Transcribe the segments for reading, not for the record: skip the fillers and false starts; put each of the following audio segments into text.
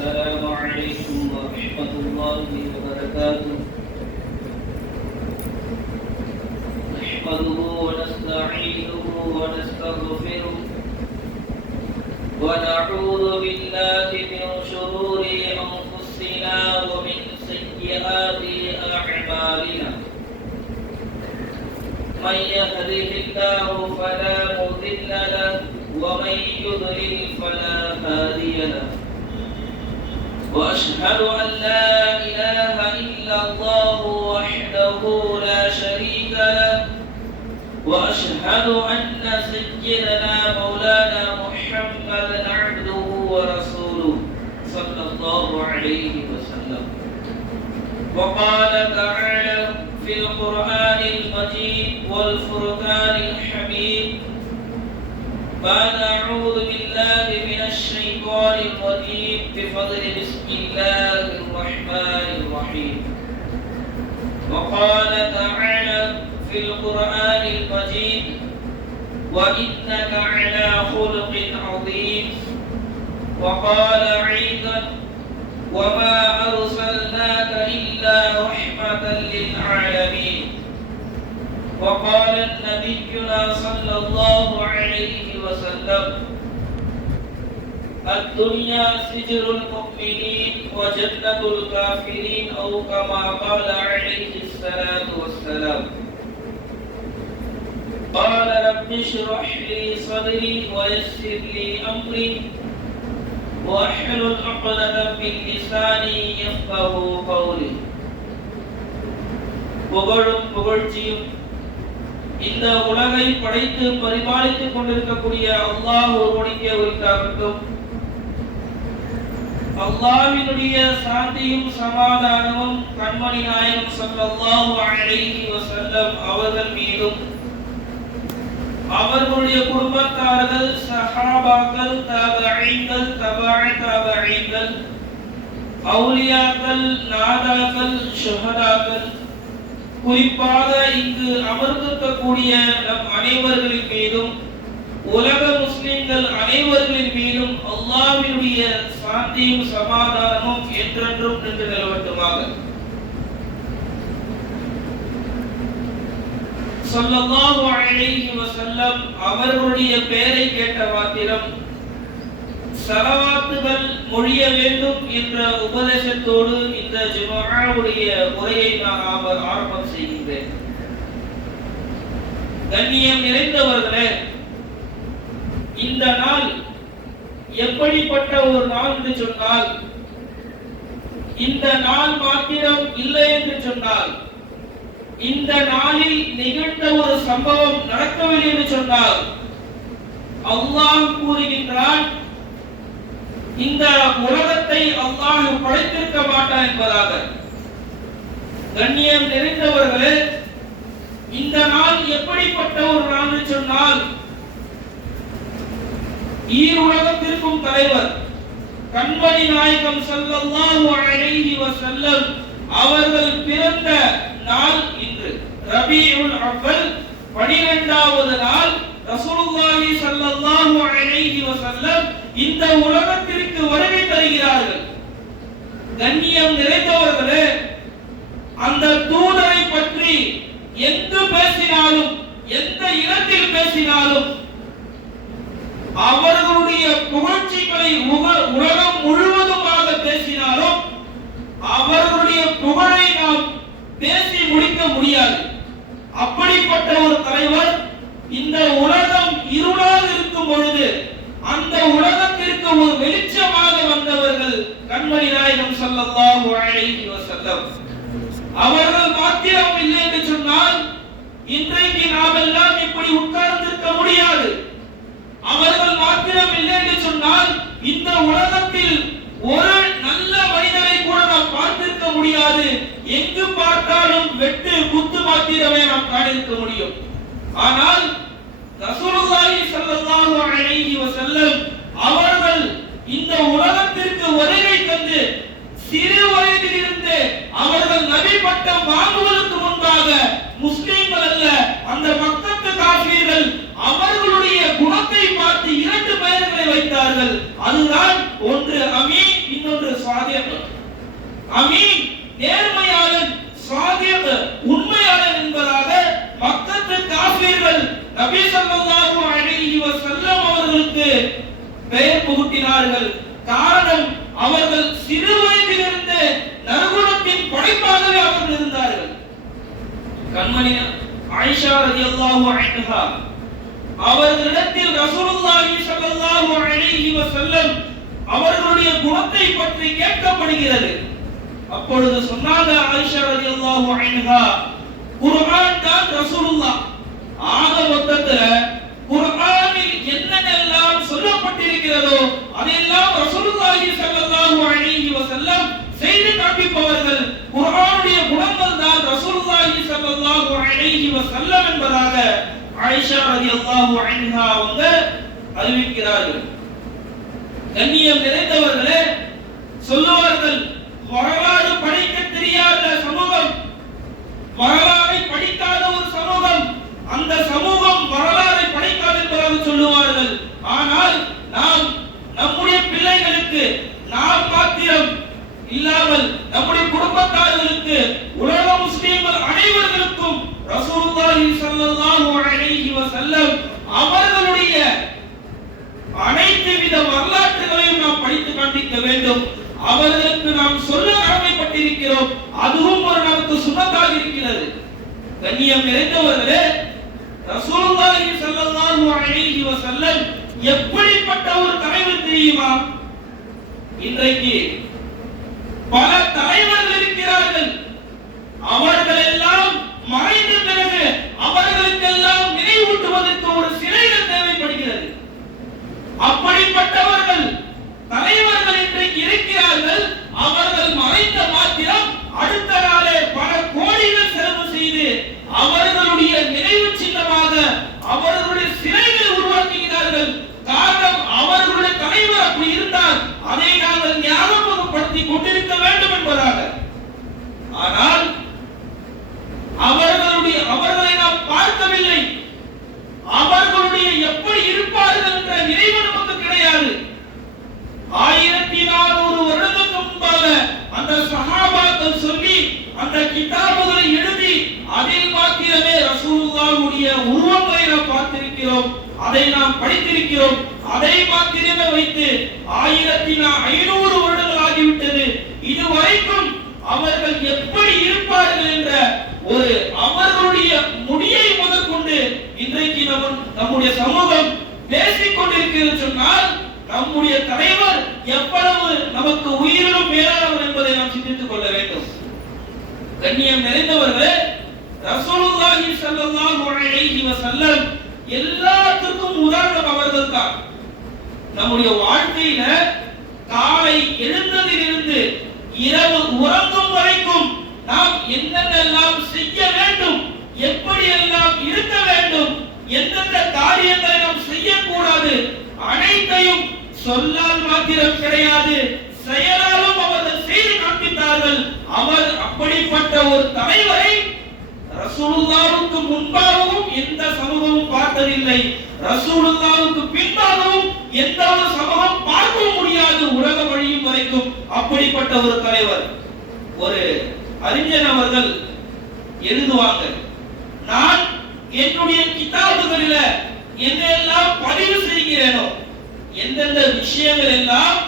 السلام عليكم ورحمة الله وبركاته. نحمده ونستعينه ونستغفره ونعوذ بالله من شرور أنفسنا ومن سيئات أعمالنا. من يهده الله فلا مضل له ومن يضلل فلا هادي له. وأشهد أن لا إله إلا الله وحده لا شريك له. وأشهد أن سيدنا مولانا محمدا عبده ورسوله صلى الله عليه وسلم. وقال تعالى في القرآن المجيد والفرقان الحميد بعد أعوذ بالله من الشيطان الرجيم بفضل بسم الله الرحمن الرحيم. وقال تعالى في القرآن المجيد وإنك على خلق عظيم. وقال أيضا وما أرسلناك إلا رحمة للعالمين. وقال نبينا صلى الله عليه وسلم الدنيا سجن المؤمنين وجنة الكافرين أو كما قال عليه الصلاة والسلام. قال رب اشرح لي صدري ويسر لي أمري واحلل عقدة من لساني يفقهوا قولي. புகழும் புகழ்ச்சியும் இந்த உலகை படைத்து பரிபாலித்துக் கொண்டிருக்கக்கூடிய அல்லாஹ் ஒருவனுக்கே உரித்தாகட்டும். அல்லாஹ்வினுடைய சாந்தியும் சமாதானமும் கண்மணி நாயகம் ஸல்லல்லாஹு அலைஹி வஸல்லம் அவர்கள் மீதும் அவர்களுடைய குடும்பத்தார்கள் சஹாபாக்கள் தாபிஈன்கள் தபஅ அவுலியாக்கள் நாதாக்கள் ஷுஹதாக்கள் குறிப்பாக இங்கு அமர்ந்திருக்கக்கூடிய நம் அனைவர்களின் மீதும் உலக முஸ்லிம்கள் அனைவர்களின் மீதும் அல்லாஹ்வினுடைய சாந்தியும் சமாதானமும் என்றென்றும் நின்று நிலவட்டுமாக. ஸல்லல்லாஹு அலைஹி வஸல்லம் அவர்களுடைய பெயரை கேட்ட மாத்திரம் ஸலவாத்துகள் மொழிய வேண்டும் என்ற உபதேசத்தோடு இந்த ஜும்ஆவுடைய உரையை நான் ஆரம்பம் செய்கின்றேன். கண்ணியம் நிறைந்தவர்களே, இந்த நாள் எப்படிப்பட்ட ஒரு நாள் என்று சொன்னால், இந்த நாள் மாத்திரம் இல்லை என்று சொன்னால், இந்த நாளில் நிகழ்ந்த ஒரு சம்பவம் நடக்கவில்லை என்று சொன்னால், அல்லாஹ் கூறுகின்றான் இந்த உலகத்தை அல்லாஹ் படைத்திருக்க மாட்டான் என்பதாக. கண்ணியம் நிறைந்தவர்களே, இந்த நாள் எப்படிப்பட்ட ஒரு நாள் என்று சொன்னால், ஈருலகத்திற்கும் தலைவர் கண்மணி நாயகம் ஸல்லல்லாஹு அலைஹி வஸல்லம் அவர்கள் பிறந்த நாள் இன்று ரபீஉல் அவ்வல் 12வது நாள். ரசூலுல்லாஹி ஸல்லல்லாஹு அலைஹி வஸல்லம் இந்த உலகத்திற்கு வருகை தருகிறார்கள். கண்ணியம் நிறைந்தவர்களே, அந்த தூதரை பற்றி எங்கு பேசினாலும் எந்த இடத்தில் பேசினாலும் அவர்களுடைய புகழ்ச்சிகளை உலகம் முழுவதுமாக பேசினாலும் அவர்களுடைய புகழை நாம் பேசி முடிக்க முடியாது. அப்படிப்பட்ட ஒரு தலைவர் இந்த உலகம் இருளாக இருக்கும் பொழுது அந்த உலகத்திற்கு ஒரு வெளிச்சமாக வந்தவர்கள் கண்மணி நாயகம் ஸல்லல்லாஹு அலைஹி வஸல்லம் அவர்கள் மாத்திரம் இல்லை என்று சொன்னால் இன்றைக்கு நாம் எல்லாம் இப்படி உட்கார்ந்திருக்க முடியாது. அவர்கள் மாத்திரம் இல்லை என்று சொன்னால் இந்த உலகத்தில் ஒரு நல்ல மனிதரை கூட நாம் பார்த்திருக்க முடியாது. எங்கு பார்த்தாலும் வெட்டு குத்து மாத்திரமே நாம் காணிருக்க முடியும். ஆனால் ரசூலுல்லாஹி ஸல்லல்லாஹு அலைஹி வஸல்லம் அவர்கள் இந்த உலகத்திற்கு வருகை தந்து சிறு வயதிலிருந்து அவர்கள் நபி பட்டம் வாங்குவதற்கு முன்பாக முஸ்லிம்கள் அல்ல, அந்த மக்கத்து காஃபிர்கள் அவர்களுடைய குணத்தை பார்த்து இரண்டு பெயர்களை வைத்தார்கள். அதுதான் ஒன்று அமீன், இன்னொன்று சாதிக், அமீன் நேர்மையாளன், சாதிக் உண்மையாளன் என்பதாக மக்கத்து காஃபிர்கள் நபி ஸல்லல்லாஹு அலைஹி வஸல்லம் அவர்களுக்கு பெயர் புகுத்தினார்கள். காரணம், அவர்கள் சிறு வயதிலிருந்து நற்குணத்தின் படைப்பாகவே அவர்கள் இருந்தார்கள். கண்மணி ஆயிஷா ரலியல்லாஹு அன்ஹா அவர்களிடத்தில் ரசூலுல்லாஹி ஸல்லல்லாஹு அலைஹி வஸல்லம் அவர்களுடைய குணத்தை பற்றி கேட்கப்படுகிறது. அப்பொழுது சொன்னாங்க ஆயிஷா ரலியல்லாஹு அன்ஹா, குர்ஆன் தான் ரசூலுல்லாஹ். ஆக மொத்தத்துல குர்ஆனில் என்னென்னலாம் சொல்லப்பட்டிருக்கிறதோ அதெல்லாம் ரசூலுல்லாஹி ஸல்லல்லாஹு அலைஹி வஸல்லம் செய்து காண்பிப்பவர்கள். குர்ஆனுடைய குணங்கள் தான் ரசூலுல்லாஹி ஸல்லல்லாஹு அலைஹி வஸல்லம் என்பதாக ஆயிஷா ரலியல்லாஹு அன்ஹா அவங்க அறிவிக்கிறார்கள். கண்ணியம் நிறைந்தவர்களே, சொல்லுவார்கள், வரலாறு படிக்க தெரியாத சமூகம், வரலாறை படிக்காத ஒரு சமூகம், அந்த சமூகம் வரலாறை படிக்காது என்பதாக சொல்லுவார்கள். ஆனால் நாம் நம்முடைய பிள்ளைகளுக்கு, நாம் மாத்திரம் இல்லாமல் நம்முடைய குடும்பத்தார்களுக்கு, உலக முஸ்லிம்கள் அனைவர்களுக்கும் ரசூலுல்லாஹி ஸல்லல்லாஹு அலைஹி வஸல்லம் அவர்களுடைய அனைத்து வித வரலாற்றுகளையும் நாம் படித்து காண்பிக்க வேண்டும். அவர்களுக்கு நாம் சொல்ல கடமைப்பட்டிருக்கிறோம். அதுவும் ஒரு நமக்கு சுன்னத்தாக இருக்கிறது. கண்ணியம் நிறைந்தவர்களே, ரசூலுல்லாஹி ஸல்லல்லாஹு அலைஹி வஸல்லம் எப்படிப்பட்ட ஒரு தலைவர் தெரியுமா? இன்றைக்கு பல தலைவர்கள் இருக்கிறார்கள். அவர்கள் எல்லாம் மறைந்த பிறகு அவர்களுக்கெல்லாம் நினைவூட்டுவதற்கு ஒரு சிலைகள் தேவைப்படுகிறது. அப்படிப்பட்டவர்கள் தலைவர்கள் இன்றைக்கு இருக்கிறார்கள். அவர்கள் மறைந்த மாத்திரம் அடுத்த நாளே பல கோடிகள் செலவு செய்து அவர்களுடைய நினைவு சின்னமாக அவர்களுடைய சிலைகளை உருவாக்குகிறார்கள். காரணம், அவர்களுடைய தலைவர் அப்படி இருந்தால் அதை நாங்கள் ஞாபகப்படுத்தி கொண்டிருக்க வேண்டும் என்பதாக. ஆனால் அவர்களை நாம் பார்க்கவில்லை. அவர்களுடைய எப்படி இருப்பார்கள் என்ற நினைவு நமக்கு கிடையாது. 1400 வருடங்களுக்கு முன்பாக அந்த சஹாபாக்கள் சொல்லி அந்த கிதாபுகளை எழுதி அதில் மாத்திரமே ரசூலுல்லாஹ்வுடைய உருவங்களை நாம் பார்த்திருக்கிறோம், அதை நாம் படித்திருக்கிறோம். அதை மாத்திரமே வைத்து 1500 வருடங்கள் ஆகிவிட்டது. இதுவரைக்கும் அவர்கள் எப்படி இருப்பார்கள் என்ற ஒரு அவர்களுடைய முடியை முதற்கொண்டு இன்றைக்கு நம்முடைய சமூகம் பேசிக் கொண்டிருக்கிறது சொன்னால் நம்முடைய தலைவர் எவ்வளவு நமக்கு உயிரிலும் மேலானவர் என்பதை நாம் சிந்தித்துக் கொள்ள வேண்டும். கண்ணியம் நிறைந்தவர்களே, ரசூலுல்லாஹி ஸல்லல்லாஹு அலைஹி வஸல்லம் எல்லாத்துக்கும் உதாரணம் அவர்கள் தான். நம்முடைய வாழ்க்கையில காலை எழுந்ததிலிருந்து இரவு உறங்கும் வரைக்கும் நாம் என்னென்னலாம் செய்ய வேண்டும், எப்படி எல்லாம் இருக்க வேண்டும், எந்தெந்த காரியங்களை நாம் செய்யக்கூடாது, அனைத்தையும் சொல்லால் மாத்திரம் கிடையாது, செயலாலும் அவர்கள் செய்து காண்பித்தார்கள். அவர் அப்படிப்பட்ட ஒரு தலைவரை ரசூலுல்லாஹ்வுக்கு முன்பாகவும் எந்த சமூகமும் பார்த்ததில்லை, ரசூலுல்லாஹ்வுக்கு பின்பாகவும் எந்த ஒரு சமூகம் பார்க்கவும் முடியாது உலகம் அழியும் வரைக்கும். அப்படிப்பட்ட ஒரு தலைவர். ஒரு அறிஞர் அவர்கள் எழுதுவாங்க, நான் என்னுடைய கிதாபுகளில என்னெல்லாம் பதிவு செய்கிறேனோ, எந்தெந்த விஷயங்கள் எல்லாம்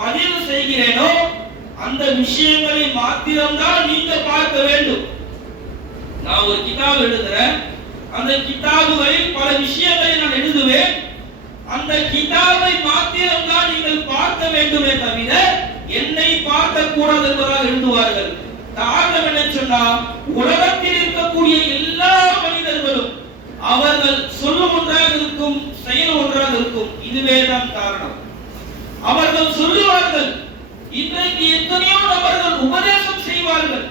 பதிவு செய்கிறேனோ அந்த விஷயங்களை மாத்திரம்தான் நீங்க பார்க்க வேண்டும். நான் ஒரு கிதாப் எழுதுறேன், அந்த கிதாபுகளில் பல விஷயங்களை நான் எழுதுவேன். அந்த கிதாபை மாத்திரம்தான் நீங்கள் பார்க்க வேண்டுமே தவிர என்னை பார்க்க கூடாது என்பதாக எழுதுவார்கள். காரணம் என்ன சொன்னா, உலகத்தில் இருக்கக்கூடிய எல்லா மனிதர்களும் அவர்கள் சொல்லும் ஒன்றாக இருக்கும், செயல் ஒன்றாக இருக்கும். இதுவேதான் காரணம். அவர்கள் சொல்லுவார்கள், இன்றைக்கு எத்தனையோ நபர்கள் உபதேசம் செய்வார்கள்,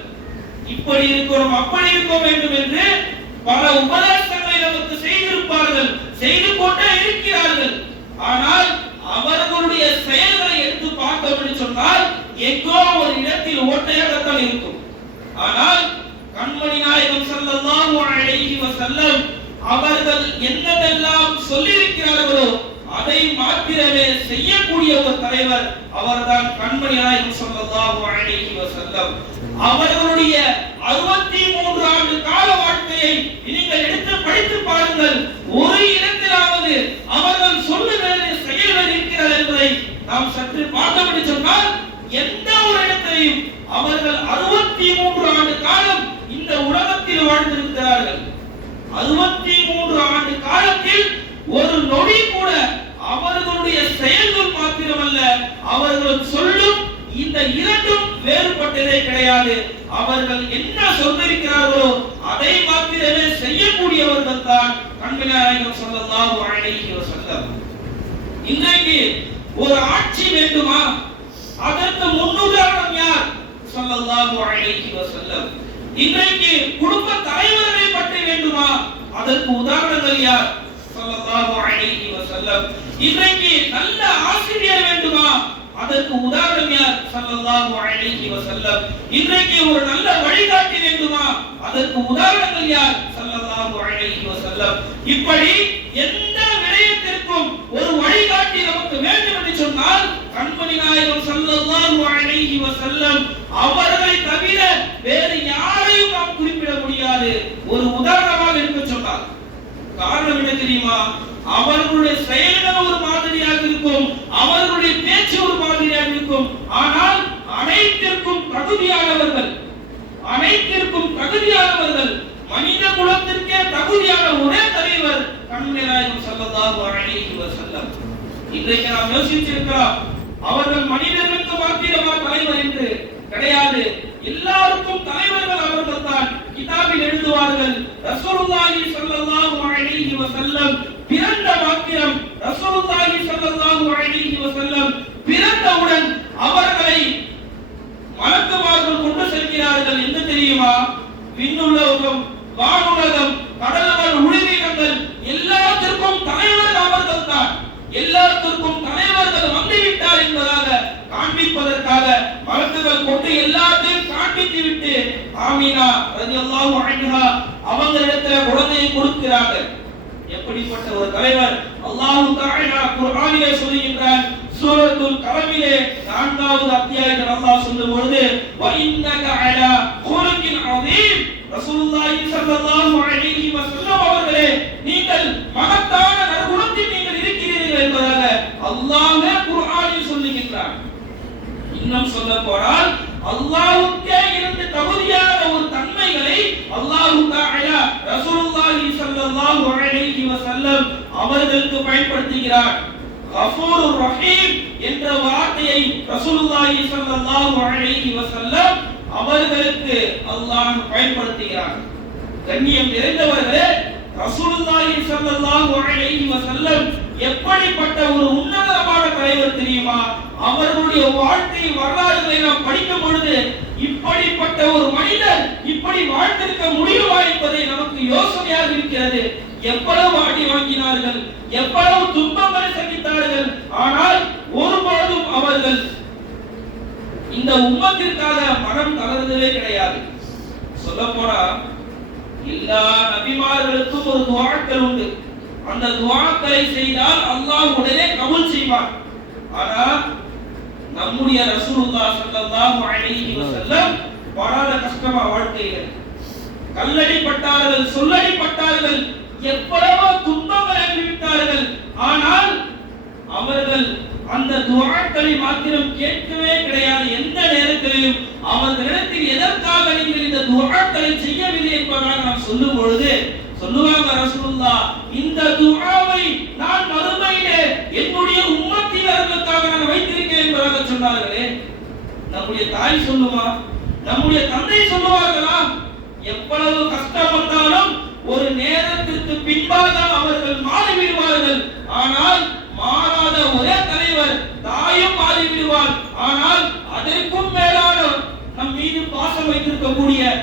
இப்படி இருக்கிறோம் அப்படி இருக்க வேண்டும் என்று பல உபதேசங்களை நமக்கு செய்திருப்பார்கள், செய்து கொண்டே இருக்கிறார்கள். ஆனால் அவர்களுடைய செயல்களை எடுத்து பார்த்தோம் என்று சொன்னால் எங்கோ ஒரு இடத்தில் ஓட்டையாகத்தான் இருக்கும். ஆனால் கண்மணி நாயகம் ஸல்லல்லாஹு அலைஹி வஸல்லம் அவர்கள் என்னதெல்லாம் சொல்லியிருக்கிறார்களோ அதை மாத்திரமே செய்யக்கூடிய ஒரு தலைவர் அவர்தான் கண்மணி நாயகம் ஸல்லல்லாஹு அலைஹி வஸல்லம். அவர்களுடைய 63 ஆண்டு கால வாழ்க்கையை நீங்கள் எடுத்து படித்து பாருங்கள். ஒரு இடத்திலாவது அவர்கள் சொல்லுகிறது செயல்கள் இருக்கிறது என்பதை நாம் சற்று பார்த்தபடி சொன்னால் எந்த ஒரு இடத்திலையும் அவர்கள் 63 ஆண்டு காலம் இந்த உலகத்தில் வாழ்ந்திருக்கிறார்கள். 63 ஆண்டு காலத்தில் ஒரு நொடி கூட அவர்களுடைய செயல்கள் மாத்திரமல்ல, அவர்கள் சொல்லும் இந்த இரண்டும் வேறுபட்டதே கிடையாது. அவர்கள் என்ன சொல்லிருக்கிறார்களோ அதை மாத்திரமே செய்யக்கூடியவர்கள் தான் கண்மணி நாயகம் ஸல்லல்லாஹு அலைஹி வஸல்லம். இன்றைக்கு ஒரு ஆட்சி வேண்டுமா? அதற்கு முன்னுதாரணம் யார்? ஸல்லல்லாஹு அலைஹி வஸல்லம். இன்றைக்கு குடும்ப தலைவர்களை பற்றி வேண்டுமா? அதற்கு உதாரணங்கள் யார்? ஸல்லல்லாஹு அலைஹி வஸல்லம். இன்றைக்கு நல்ல ஆசிரியர் வேண்டுமா? அதற்கு உதாரணம் யார்? ஸல்லல்லாஹு அலைஹி வஸல்லம். இன்றைக்கு ஒரு நல்ல வழிகாட்டி வேண்டுமா? அதற்கு உதாரணங்கள் யார்? ஸல்லல்லாஹு அலைஹி வஸல்லம். இப்படி எந்த விடயத்திற்கும் ஒரு வழிகாட்டி நமக்கு வேண்டும் என்று சொன்னால் கண்மணி நாயகம் ஸல்லல்லாஹு அலைஹி வஸல்லம் அவர்களை தவிர வேறு யாரையும் நாம் குறிப்பிட முடியாது. ஒரு உதாரணமாக இருக்க சொன்னார். காரணம் என்ன தெரியுமா? அவர்களுடைய செயல்கள் ஒரு மாதிரியாக இருக்கும், அவர்களுடைய பேச்சு ஒரு மாதிரியாக இருக்கும். ஆனால் அனைத்திற்கும் தகுதியானவர்கள், அனைத்திற்கும் தகுதியானவர்கள், மனித குலத்திற்கே தகுதியான ஒரே தலைவர் கண்மணி நாயகம் ஸல்லல்லாஹு அலைஹி வஸல்லம். இன்றைக்கு நாம் யோசிச்சிருக்கிறோம், அவர்கள் மனிதர்களுக்கு மாத்திரமா தலைவர் என்று கிடையாது, எல்லாருக்கும் தலைவர்கள் அவர்கள் தான். கிதாபில் எழுதுவார்கள், ரசூலுல்லாஹி ஸல்லல்லாஹு அலைஹி வஸல்லம் பிறந்த மாத்திரம், ரசூலுல்லாஹி ஸல்லல்லாஹு அலைஹி வஸல்லம் பிறந்தவுடன் அவர்களை மலக்குமார்கள் கொண்டு செல்கிறார்கள். என்ன தெரியுமா? விண்ணுலகம், வானுலகம், கடல்கள், உயிரினங்கள் எல்லாத்திற்கும் தலைவர் அவர்கள் தான். எல்லாத்திற்கும் தலைவர்கள் வந்துவிட்டார் என்பதாக காண்பிப்பதற்காக மலக்குகள் கொண்டு எல்லாத்தையும் காண்பித்து விட்டு ஆமீனா ரலியல்லாஹு அன்ஹா அவங்களிடத்தில் குழந்தையை கொடுக்கிறார்கள். எப்படிப்பட்ட ஒரு தலைவர்! அல்லாஹ் தஆலா குர்ஆனிலே சொல்லுகின்றான். சூரத்துல் கலமிலே 4வது அத்தியாயத்தில் அல்லாஹ் சொல்லும் பொழுது வ இன்னக அலா குலுகின் அதீம், ரசூலுல்லாஹி ஸல்லல்லாஹு அலைஹி வஸல்லம் அவர்களே நீங்கள் மகத்தான நற்குணத்தில் நீங்கள் இருக்கிறீர்கள் என்பதாக அல்லாஹ்வே குர்ஆனில் சொல்லுகின்றான். இன்னும் சொல்ல போனால் அல்லாஹ்வுக்கே இரண்டு தகுதியான ஒரு தன்மைகளை அல்லாஹ் தஆலா ரசூலுல்லாஹி ஸல்லல்லாஹு அலைஹி வஸல்லம் அவர்களுக்கு பயன்படுத்துகிறார். கஃபூருர் ரஹீம் என்ற வார்த்தையை ரசூலுல்லாஹி ஸல்லல்லாஹு அலைஹி வஸல்லம் அவர்களுக்கு அல்லாஹ் பயன்படுத்துகிறார். கண்ணியம் நிறைந்தவர்களே, ரசூலுல்லாஹி ஸல்லல்லாஹு அலைஹி வஸல்லம் எப்படிப்பட்ட ஒரு உன்னதமான தலைவர் தெரியுமா? அவர்களுடைய வாழ்க்கை வரலாறுகளை நாம் படிக்கும் பொழுது இப்படிப்பட்ட ஒரு மனிதர் இப்படி வாழ்ந்திருக்க முடியுமா என்பதை நமக்கு யோசனையாக இருக்கிறது. எவ்வளவு அடி வாங்கினார்கள், எவ்வளவு துன்பங்களை சந்தித்தார்கள், ஆனால் ஒருபோதும் அவர்கள் இந்த உம்மத்திற்காக மனம் தளர்ந்ததே கிடையாது. சொல்ல போனா எல்லா நபிமார்களுக்கும் ஒரு துஆக்கள் உண்டு. அந்த துஆக்களை செய்தால் அல்லாஹ் உடனே கபூல் செய்வார். ஆனா நம்முடைய ரசூலுல்லாஹ் ஸல்லல்லாஹு அலைஹி வஸல்லம் படாத கஷ்டமா வாழ்க்கையில கல்லடிப்பட்டார்கள், சொல்லடிப்பட்டார்கள், எவ்வளவோ துன்பங்களை அனுபவித்தார்கள். ஆனால் அவர்கள் அந்த துஆக்களை மாத்திரம் கேட்கவே கிடையாது. எந்த நேரத்திலும் அவர்களிடத்தில் எதற்காக நீங்கள் இந்த துஆக்களை செய்யவில்லை என்பதாக நாம் சொல்லும் பொழுது சொல்லுவாங்க, ரசூலுல்லாஹ் இந்த துஆவை நான் மறுமையிலே என்னுடைய உம்மத்தினர்களுக்காக நான் வைத்திருக்கிறேன் என்பதாக சொன்னார்களே. நம்முடைய தாய் சொல்லுமா? நம்முடைய தந்தை சொல்லுவார்களா? எவ்வளவு கஷ்டம் வந்தாலும் ஒரு நேரத்திற்கு பின்பாக அவர்கள் மாறிவிடுவார்கள்.